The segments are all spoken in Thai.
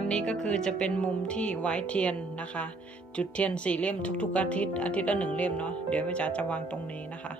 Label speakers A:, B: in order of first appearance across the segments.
A: อันนี้ก็คือจะเป็นมุมที่ไว้เทียนนะคะ จุดเทียนสี่เล่มทุก ๆ อาทิตย์อาทิตย์ละหนึ่งเล่มเนาะเดี๋ยวแม่จ๋าจะวางตรงนี้นะคะ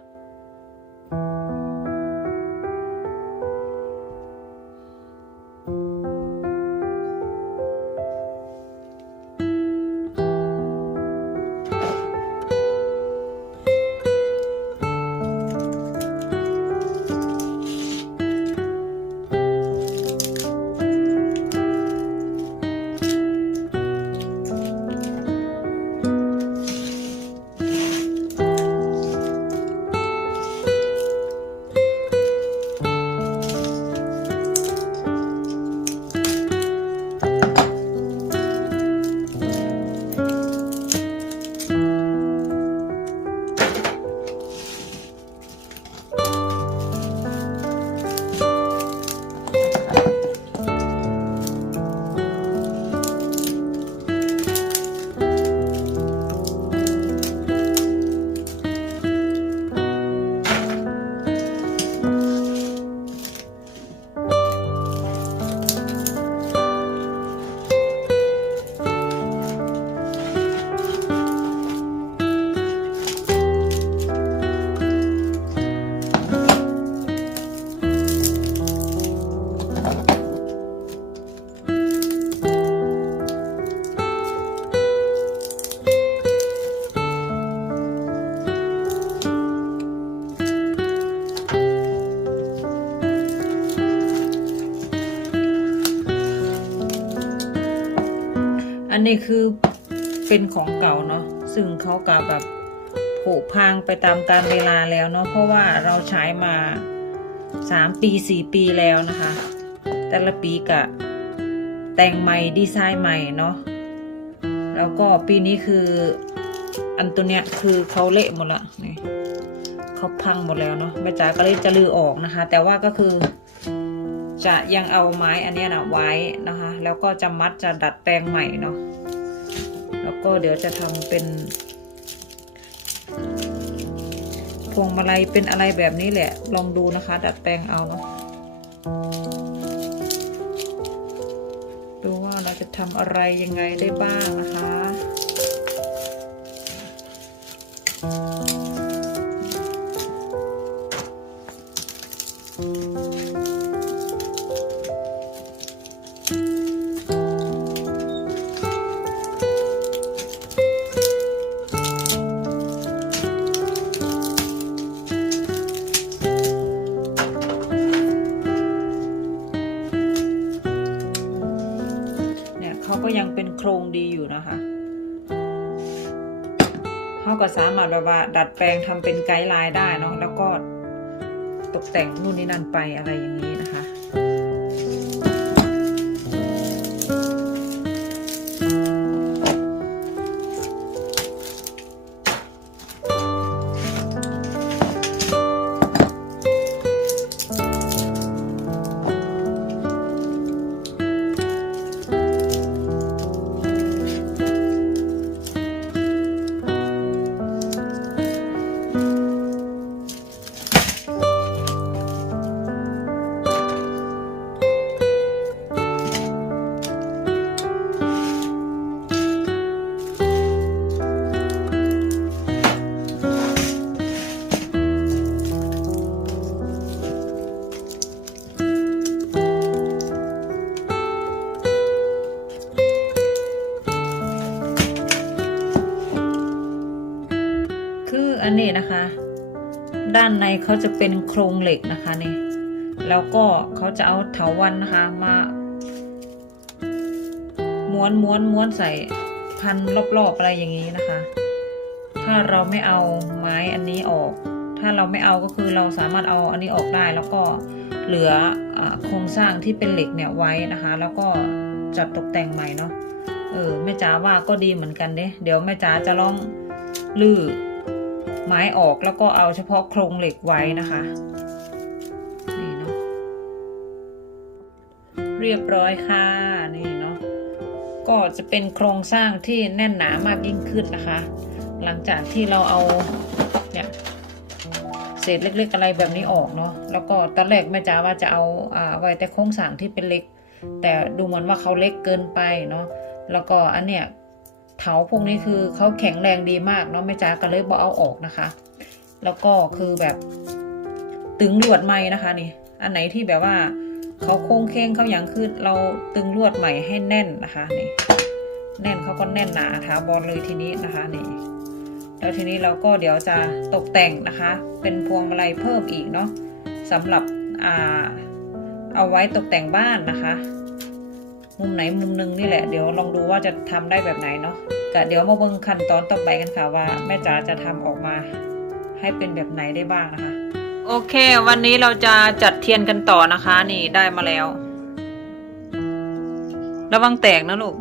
A: อันนี้คือเป็นของเก่าเนาะซึ่งเขากบแบบผุพังไปตามกาลเวลาแล้วเนาะเพราะว่าเราใช้มาสามปีสี่ปีแล้วนะคะ แต่ละปีกะแต่งใหม่ดีไซน์ใหม่เนาะแล้วก็ปีนี้คืออันตัวเนี้ยคือเขาเละหมดละนี่เขาพังหมดแล้วเนาะแม่จ๋าก็เลยจะลือออกนะคะ แต่ว่าก็คือ จะยังเอาไม้อันนี้นะไว้นะคะ แล้วก็จะมัดจะดัดแปลงใหม่เนาะแล้วก็เดี๋ยวจะทำเป็นพวงมาลัยเป็นอะไรแบบนี้แหละ ลองดูนะคะ ดัดแปลงเอาเนาะดูว่าเราจะทำอะไรยังไงได้บ้างนะคะ เขาก็สามารถแบบว่าดัดแปลงทำเป็นไกด์ไลน์ได้เนาะแล้วก็ตกแต่งนู่นนี่นั่นไปอะไรอย่างนี้นะคะ อันนี้นะคะ ด้านในเขาจะเป็นโครงเหล็กนะคะนี่ แล้วก็เขาจะเอาเถาวันนะคะมา ม้วนม้วนม้วนใส่พันรอบๆอะไรอย่างนี้นะคะ ถ้าเราไม่เอาไม้อันนี้ออก ถ้าเราไม่เอาก็คือเราสามารถเอาอันนี้ออกได้แล้วก็เหลืออโครงสร้างที่เป็นเหล็กเนี่ยไว้นะคะ แล้วก็จัดตกแต่งใหม่เนาะเออแม่จ๋าว่าก็ดีเหมือนกันเด้เดี๋ยวแม่จ๋าจะลองลื้อ ไม้ออกแล้วก็เอาเฉพาะโครงเหล็กไว้นะคะนี่เนาะเรียบร้อยค่ะนี่เนาะก็จะเป็นโครงสร้างที่แน่นหนามากยิ่งขึ้นนะคะ หลังจากที่เราเอาเนี่ยเศษเล็กๆอะไรแบบนี้ออกเนาะแล้วก็ตอนแรกแม่จ๋าว่าจะเอาอ่าไว้แต่โครงสร้างที่เป็นเหล็ก แต่ดูเหมือนว่าเขาเล็กเกินไปเนาะแล้วก็อันเนี้ย เถาพวกนี้คือเขาแข็งแรงดีมากเนาะแม่จ๋าก็เลยบอเอาออกนะคะ แล้วก็คือแบบตึงลวดไหมนะคะนี่ อันไหนที่แบบว่าเขาโค้งเค้งเขาอย่างขึ้นเราตึงลวดใหม่ให้แน่นนะคะนี่แน่นเขาก็แน่นหนาถาวรเลยทีนี้นะคะนี่แล้วทีนี้เราก็เดี๋ยวจะตกแต่งนะคะ เป็นพวงมาลัยเพิ่มอีกเนาะสำหรับอ่าเอาไว้ตกแต่งบ้านนะคะ มุมไหนมุมหนึงนี่แหละ เดี๋ยวลองดูว่าจะทำได้แบบไหนเนาะก็เดี๋ยวมาเบิ่งขั้นตอนต่อไปกันค่ะว่า แม่จ๋าจะทำออกมา ให้เป็นแบบไหนได้บ้างนะคะ โอเค วันนี้เราจะจัดเทียนกันต่อนะคะ นี่ได้มาแล้ว ระวังแตกนะลูก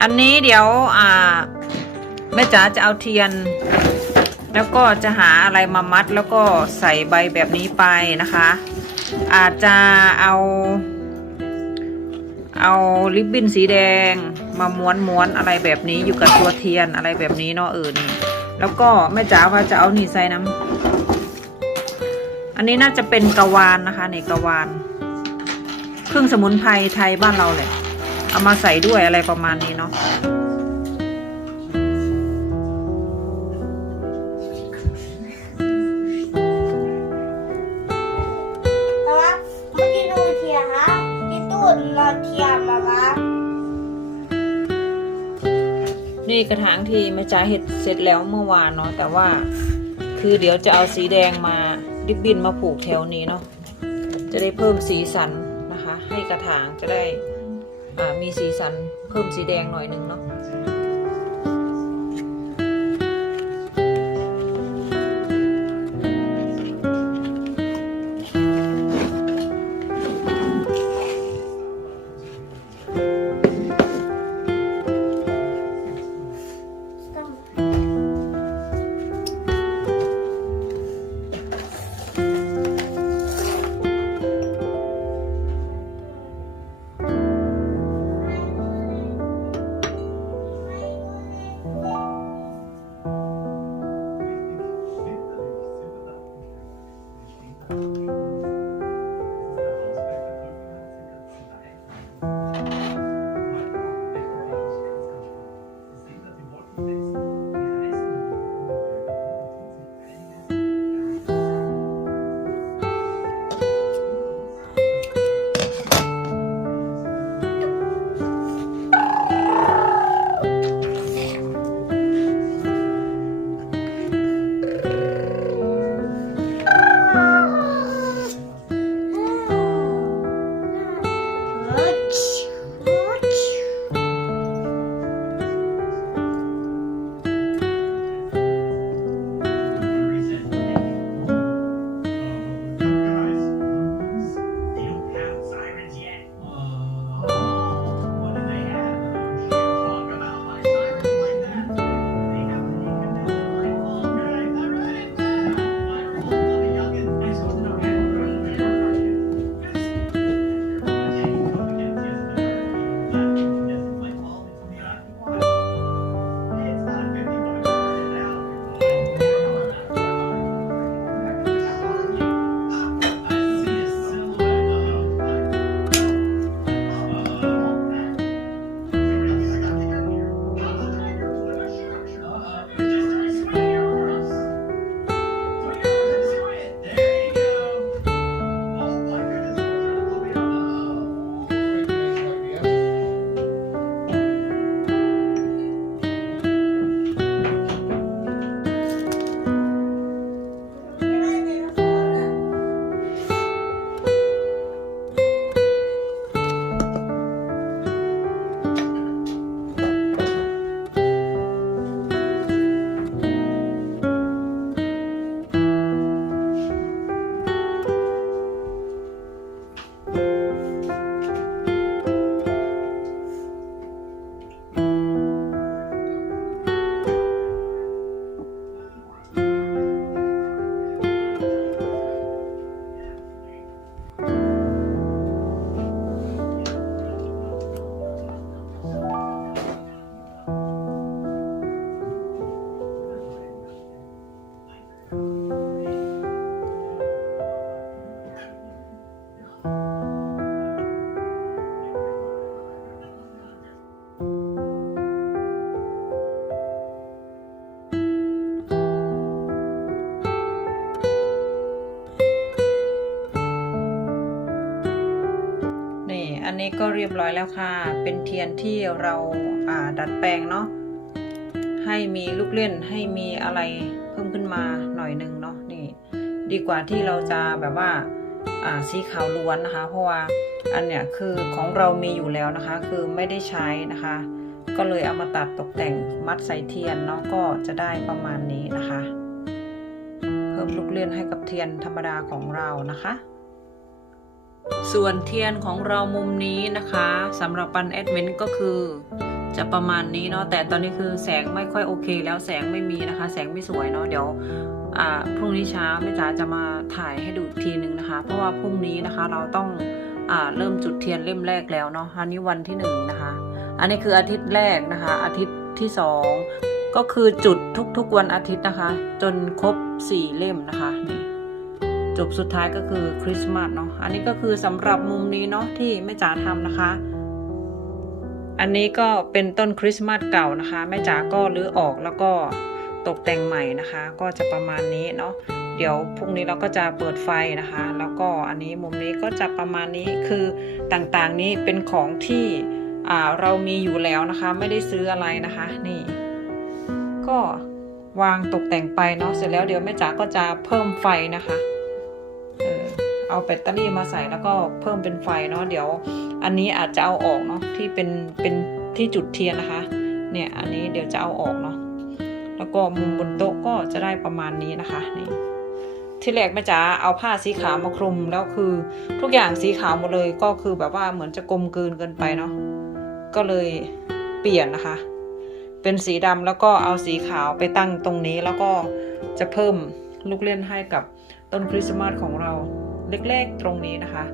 A: อันนี้เดี๋ยวอ่าแม่จ๋าจะเอาเทียน แล้วก็จะหาอะไรมามัดแล้วก็ใส่ใบแบบนี้ไปนะคะ อาจจะเอา เอาริบบิ้นสีแดงมาม้วนม้วนอะไรแบบนี้อยู่กับตัวเทียนอะไรแบบนี้เนาะเออนี่แล้วก็แม่จ๋าว่าจะเอานี่ใส่น้ำอันนี้น่าจะเป็นกะวานนะคะในกะวานเครื่องสมุนไพรไทยบ้านเราเลยเอามาใส่ด้วยอะไรประมาณนี้เนาะ
B: นี่
A: กระถางที่แม่จ๋าเห็ดเสร็จแล้วเมื่อวานเนาะแต่ว่าคือเดี๋ยวจะเอาสีแดงมาริบบิ้นมาผูกแถวนี้เนาะจะได้เพิ่มสีสันนะคะ ให้กระถางจะได้มีสีสันเพิ่มสีแดงหน่อยหนึ่งเนาะ นี้ก็เรียบร้อยแล้วค่ะ เป็นเทียนที่เราาดัดแปลงเนาะ ให้มีลูกเล่นให้มีอะไรเพิ่มขึ้นมาหน่อยหนึ่งเนาะนี่ ดีกว่าที่เราจะแบบว่าอ่าสีขาวล้วนนะคะ เพราะว่าอันเนี้ยคือของเรามีอยู่แล้วนะคะ คือไม่ได้ใช้นะคะ ก็เลยเอามาตัดตกแต่งมัดใส่เทียนเนาะก็จะได้ประมาณนี้นะคะ เพิ่มลูกเล่นให้กับเทียนธรรมดาของเรานะคะ ส่วนเทียนของเรามุมนี้นะคะสำหรับปันแอดเวนต์ก็คือ จะประมาณนี้เนาะแต่ตอนนี้คือแสงไม่ค่อยโอเค แล้วแสงไม่มีนะคะ แสงไม่สวยเนาะเดี๋ยวพรุ่งนี้เช้าแม่จ๋าจะมาถ่ายให้ดูอีกทีหนึ่งนะคะ เพราะว่าพรุ่งนี้นะคะเราต้องอเริ่มจุดเทียนเล่มแรกแล้วเนาะอันนี้วันที่หนึ่งนะคะ อันนี้คืออาทิตย์แรกนะคะ อาทิตย์ที่สองก็คือจุดทุกๆวันอาทิตย์นะคะ จนครบสี่เล่มนะคะนี่ จบสุดท้ายก็คือคริสต์มาสเนาะ อันนี้ก็คือสำหรับมุมนี้เนาะที่แม่จ๋าทำนะคะ อันนี้ก็เป็นต้นคริสต์มาสเก่านะคะแม่จ๋าก็รื้อออกแล้วก็ตกแต่งใหม่นะคะ ก็จะประมาณนี้เนาะเดี๋ยวพรุ่งนี้เราก็จะเปิดไฟนะคะ แล้วก็อันนี้มุมนี้ก็จะประมาณนี้คือต่างๆนี้เป็นของที่อ่าเรามีอยู่แล้วนะคะ ไม่ได้ซื้ออะไรนะคะ นี่ ก็วางตกแต่งไปเนาะเสร็จแล้วเดี๋ยวแม่จ๋าก็จะเพิ่มไฟนะคะ เอาแบตเตอรี่มาใส่แล้วก็เพิ่มเป็นไฟเนาะเดี๋ยว อันนี้อาจจะเอาออกเนาะที่เป็นเป็นที่จุดเทียนนะคะ เนี่ยอันนี้เดี๋ยวจะเอาออกเนาะแล้วก็มุมบนโต๊ะก็จะได้ประมาณนี้นะคะนี่ที่แรกแม่จ๋าเอาผ้าสีขาวมาคลุมแล้วคือทุกอย่างสีขาวหมดเลยก็คือแบบว่าเหมือนจะกลมกลืนเกินไปเนาะก็เลยเปลี่ยนนะคะ เป็นสีดำแล้วก็เอาสีขาวไปตั้งตรงนี้แล้วก็จะเพิ่มลูกเล่นให้กับต้นคริสต์มาสของเรา เล็กๆตรงนี้นะคะ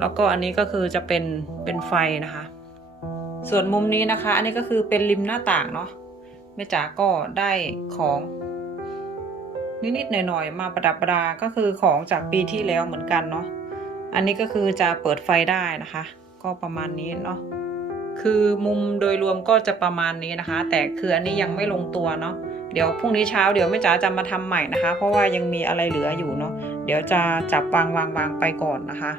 A: แล้วก็อันนี้ก็คือจะเป็นเป็นไฟนะคะ ส่วนมุมนี้นะคะ อันนี้ก็คือเป็นริมหน้าต่างเนาะแม่จ๋าก็ได้ของ นิดๆหน่อยๆมาประดับประดาก็คือของจากปีที่แล้วเหมือนกันเนาะอันนี้ก็คือจะเปิดไฟได้นะคะ ก็ประมาณนี้เนาะคือมุมโดยรวมก็จะประมาณนี้นะคะ แต่คืออันนี้ยังไม่ลงตัวเนาะเดี๋ยวพรุ่งนี้เช้าเดี๋ยวแม่จ๋าจะมาทำใหม่นะคะ เพราะว่ายังมีอะไรเหลืออยู่เนาะ ดี๋ยวจะจับวางวางวางไปก่อนนะคะ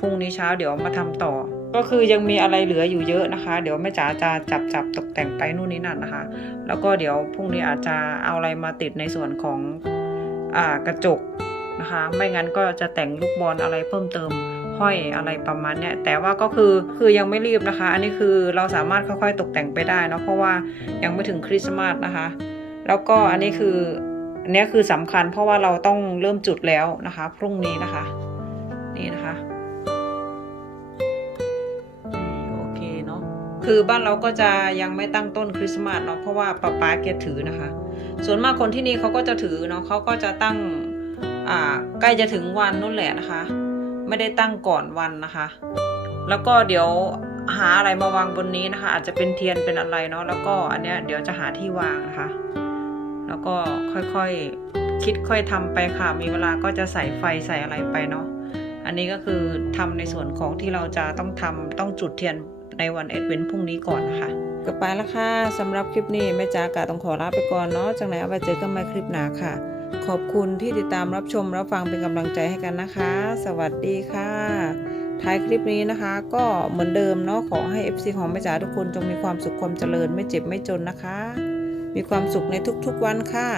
A: พรุ่งนี้เช้าเดี๋ยวมาทำต่อ ก็คือยังมีอะไรเหลืออยู่เยอะนะคะ เดี๋ยวแม่จ๋าจะจับจับตกแต่งไปนู่นนี่นั่นนะคะ แล้วก็เดี๋ยวพรุ่งนี้อาจจะเอาอะไรมาติดในส่วนของอ่ากระจกนะคะ ไม่งั้นก็จะแต่งลูกบอลอะไรเพิ่มเติมห้อยอะไรประมาณเนี้ยแต่ว่าก็คือคือยังไม่รีบนะคะ อันนี้คือเราสามารถค่อยๆตกแต่งไปได้เนะเพราะว่ายังไม่ถึงคริสต์มาสนะคะ แล้วก็อันนี้คือ อันเนี้ยคือสำคัญเพราะว่าเราต้องเริ่มจุดแล้วนะคะ พรุ่งนี้นะคะ นี่นะคะโอเคเนาะคือบ้านเราก็จะยังไม่ตั้งต้นคริสต์มาสเนาะเพราะว่าป้าป๊าแกถือนะคะ ส่วนมากคนที่นี่เขาก็จะถือเนาะเขาก็จะตั้งอ่าใกล้จะถึงวันนู่นแหละนะคะ ไม่ได้ตั้งก่อนวันนะคะ แล้วก็เดี๋ยวหาอะไรมาวางบนนี้นะคะ อาจจะเป็นเทียนเป็นอะไรเนาะแล้วก็อันเนี้ยเดี๋ยวจะหาที่วางนะคะ แล้วก็ค่อยๆคิดค่อยทำไปค่ะ มีเวลาก็จะใส่ไฟใส่อะไรไปเนาะอันนี้ก็คือทำในส่วนของที่เราจะต้องทำต้องจุดเทียนในวันเอ็ดเวนพรุ่งนี้ก่อนนะคะก็ไปแล้วค่ะสำหรับคลิปนี้แม่จ๋ากะต้องขอลาไปก่อนเนาะจากไหนเอาไปเจอกันใหม่คลิปหน้าค่ะ ขอบคุณที่ติดตามรับชมรับฟังเป็นกำลังใจให้กันนะคะ สวัสดีค่ะ ท้ายคลิปนี้นะคะ ก็เหมือนเดิมเนาะขอให้ FC ของแม่จ๋าทุกคนจงมีความสุขความเจริญไม่เจ็บไม่จนนะคะ มีความสุขในทุกๆวันค่ะ